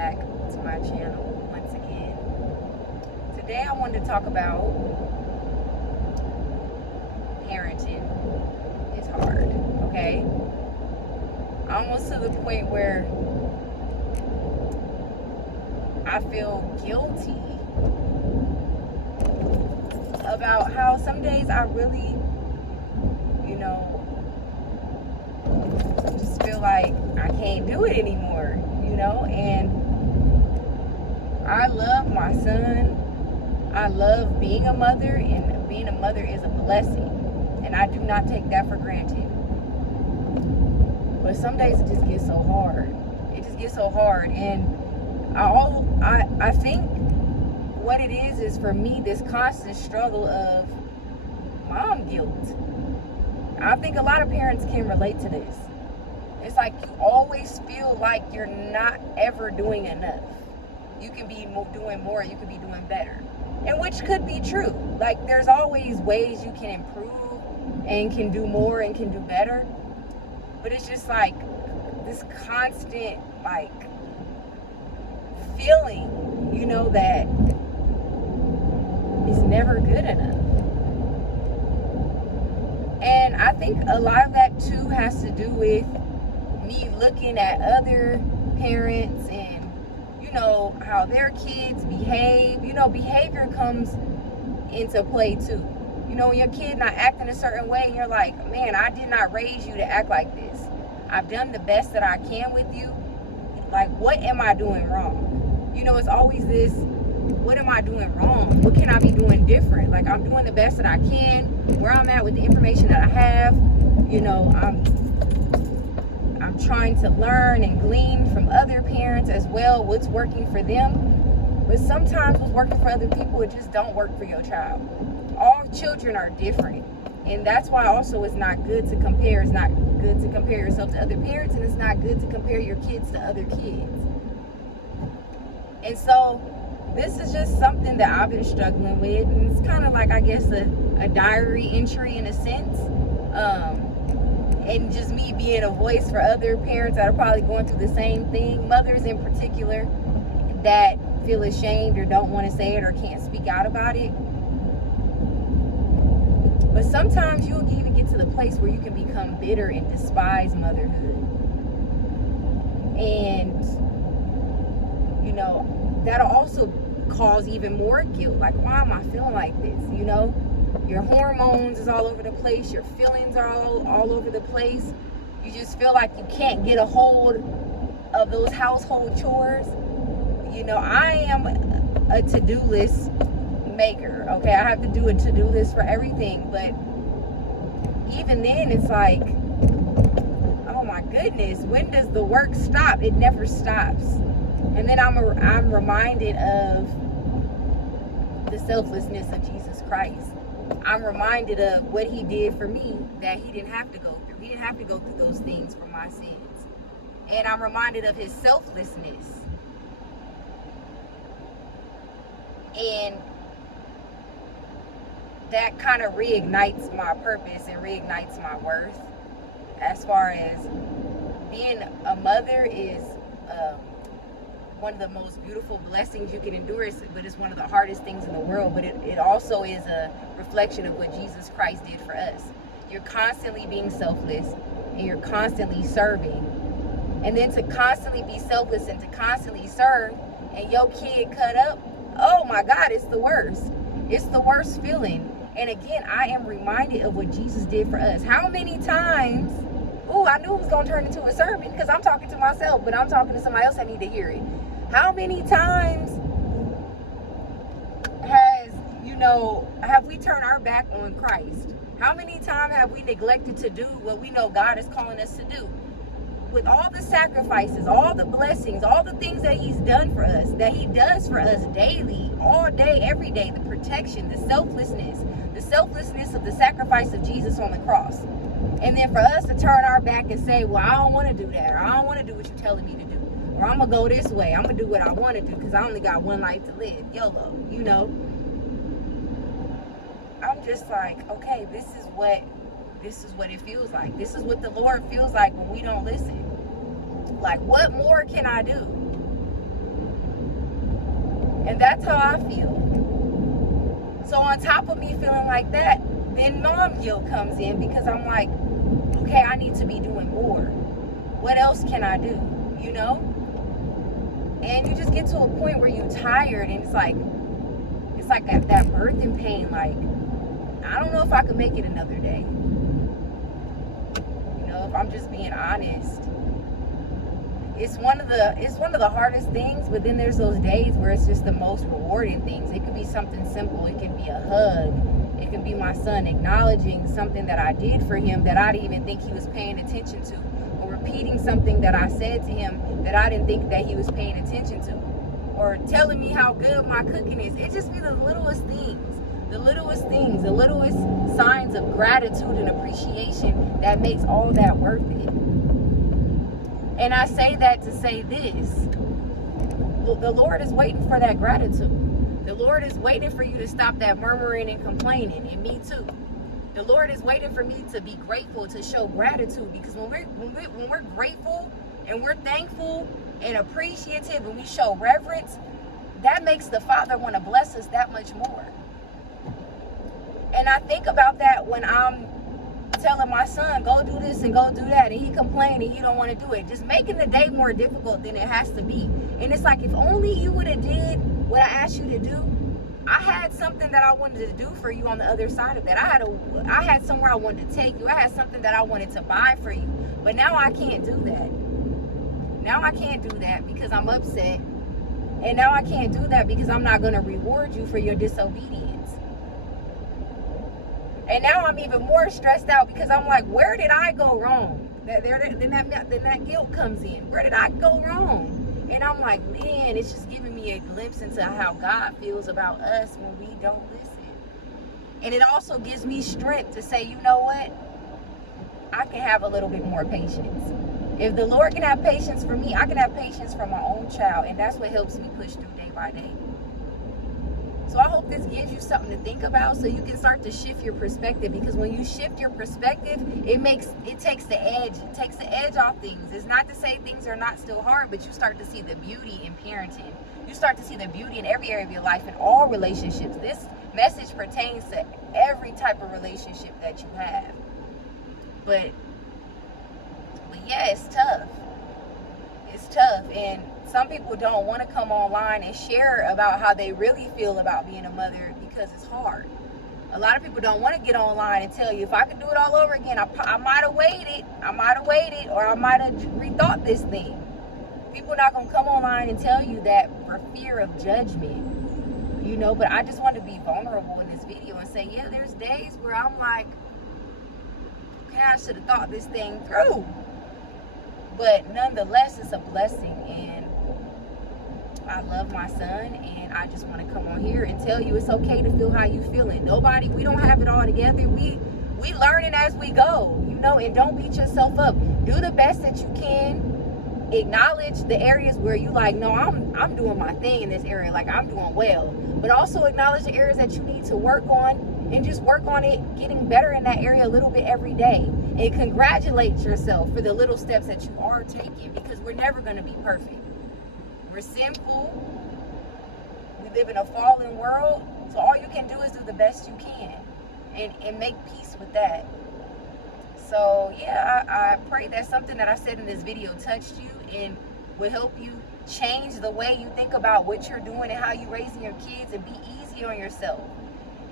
back to my channel once again. Today I wanted to talk about parenting is hard, okay? Almost to the point where I feel guilty about how some days I really, just feel like I can't do it anymore, and I love my son. I love being a mother, and being a mother is a blessing, and I do not take that for granted. But some days it just gets so hard. It just gets so hard, and I think what it is for me this constant struggle of mom guilt. I think a lot of parents can relate to this. It's like you always feel like you're not ever doing enough. You can be doing more, you could be doing better. And which could be true. Like, there's always ways you can improve and can do more and can do better. But it's just like this constant, feeling, that it's never good enough. And I think a lot of that too has to do with me looking at other parents and how their kids behave. Behavior comes into play too. When your kid not acting a certain way, and you're like, man, I did not raise you to act like this. I've done the best that I can with you. Like, what am I doing wrong? It's always this, what am I doing wrong? What can I be doing different? Like, I'm doing the best that I can, where I'm at with the information that I have. I'm trying to learn and glean from other parents as well, what's working for them. But sometimes what's working for other people, it just don't work for your child. All children are different. And that's why also it's not good to compare. It's not good to compare yourself to other parents, and it's not good to compare your kids to other kids. And so this is just something that I've been struggling with, and it's kind of like, I guess, a diary entry in a sense. And just me being a voice for other parents that are probably going through the same thing, mothers in particular that feel ashamed or don't want to say it or can't speak out about it. But sometimes you'll even get to the place where you can become bitter and despise motherhood. And, that'll also cause even more guilt. Like, why am I feeling like this? Your hormones is all over the place. Your feelings are all over the place. You just feel like you can't get a hold of those household chores. I am a to-do list maker, okay? I have to do a to-do list for everything, but even then it's like, oh my goodness, when does the work stop? It never stops. And then I'm reminded of the selflessness of Jesus Christ. I'm reminded of what he did for me that he didn't have to go through. He didn't have to go through those things for my sins. And I'm reminded of his selflessness. And that kind of reignites my purpose and reignites my worth. As far as being a mother is one of the most beautiful blessings you can endure, but it's one of the hardest things in the world. But it also is a reflection of what Jesus Christ did for us. You're constantly being selfless, and you're constantly serving. And then to constantly be selfless and to constantly serve, and your kid cut up, oh my God, it's the worst. It's the worst feeling. And again, I am reminded of what Jesus did for us. How many times, I knew it was going to turn into a sermon because I'm talking to myself, but I'm talking to somebody else that need to hear it. How many times have we turned our back on Christ? How many times have we neglected to do what we know God is calling us to do? With all the sacrifices, all the blessings, all the things that he's done for us, that he does for us daily, all day, every day, the protection, the selflessness of the sacrifice of Jesus on the cross. And then for us to turn our back and say, well, I don't want to do that, or I don't want to do what you're telling me to do, or I'm going to go this way, I'm going to do what I want to do because I only got one life to live, YOLO, I'm just like, okay, this is what it feels like. This is what the Lord feels like when we don't listen. Like, what more can I do? And that's how I feel. So on top of me feeling like that, then mom guilt comes in, because I'm like, okay, I need to be doing more. What else can I do? You know? And you just get to a point where you're tired, and it's like that birthing pain. Like, I don't know if I could make it another day. You know, if I'm just being honest. It's one of the hardest things, but then there's those days where it's just the most rewarding things. It could be something simple. It can be a hug. It can be my son acknowledging something that I did for him that I didn't even think he was paying attention to, or repeating something that I said to him that I didn't think that he was paying attention to, or telling me how good my cooking is. It just be the littlest things, the littlest signs of gratitude and appreciation that makes all that worth it. And I say that to say this: the Lord is waiting for that gratitude. The Lord is waiting for you to stop that murmuring and complaining, and me too. The Lord is waiting for me to be grateful, to show gratitude, because when we're grateful and we're thankful and appreciative, and we show reverence, that makes the Father want to bless us that much more. And I think about that when I'm telling my son, go do this and go do that, and he complained and he don't want to do it, just making the day more difficult than it has to be. And it's like, if only you would have did what I asked you to do. I had something that I wanted to do for you on the other side of that. I had somewhere I wanted to take you. I had something that I wanted to buy for you, but now I can't do that. Now I can't do that because I'm upset, and now I can't do that because I'm not going to reward you for your disobedience. And now I'm even more stressed out because I'm like, where did I go wrong? Then that guilt comes in. Where did I go wrong? And I'm like, man, it's just giving me a glimpse into how God feels about us when we don't listen. And it also gives me strength to say, you know what? I can have a little bit more patience. If the Lord can have patience for me, I can have patience for my own child. And that's what helps me push through day by day. So I hope this gives you something to think about, so you can start to shift your perspective. Because when you shift your perspective, it takes the edge off things. It's not to say things are not still hard, but you start to see the beauty in parenting. You start to see the beauty in every area of your life, in all relationships. This message pertains to every type of relationship that you have. But yeah, it's tough. It's tough. And some people don't want to come online and share about how they really feel about being a mother because it's hard. A lot of people don't want to get online and tell you, if I could do it all over again, I might have waited, or I might have rethought this thing. People are not going to come online and tell you that for fear of judgment, you know. But I just want to be vulnerable in this video and say, yeah, there's days where I'm like, okay, I should have thought this thing through. But nonetheless, it's a blessing, and I love my son, and I just want to come on here and tell you it's okay to feel how you feeling. We don't have it all together. We learning as we go, you know. And don't beat yourself up. Do the best that you can. Acknowledge the areas where you like, no, I'm doing my thing in this area, like I'm doing well. But also acknowledge the areas that you need to work on, and just work on it, getting better in that area a little bit every day. And congratulate yourself for the little steps that you are taking, because we're never going to be perfect. We're sinful. We live in a fallen world. So all you can do is do the best you can, and make peace with that. So yeah, I pray that something that I said in this video touched you and will help you change the way you think about what you're doing and how you're raising your kids, and be easy on yourself.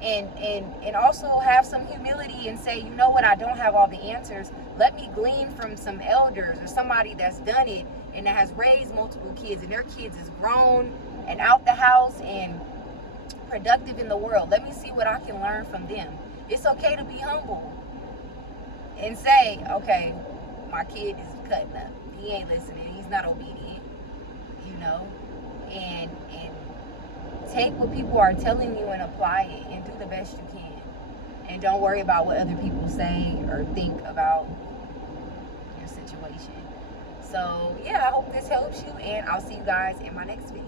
And also have some humility and say, you know what, I don't have all the answers. Let me glean from some elders or somebody that's done it and that has raised multiple kids, and their kids is grown and out the house and productive in the world. Let me see what I can learn from them. It's okay to be humble and say, okay, my kid is cutting up. He ain't listening. He's not obedient, you know, and take what people are telling you and apply it, and do the best you can. And don't worry about what other people say or think about your situation. So yeah, I hope this helps you, and I'll see you guys in my next video.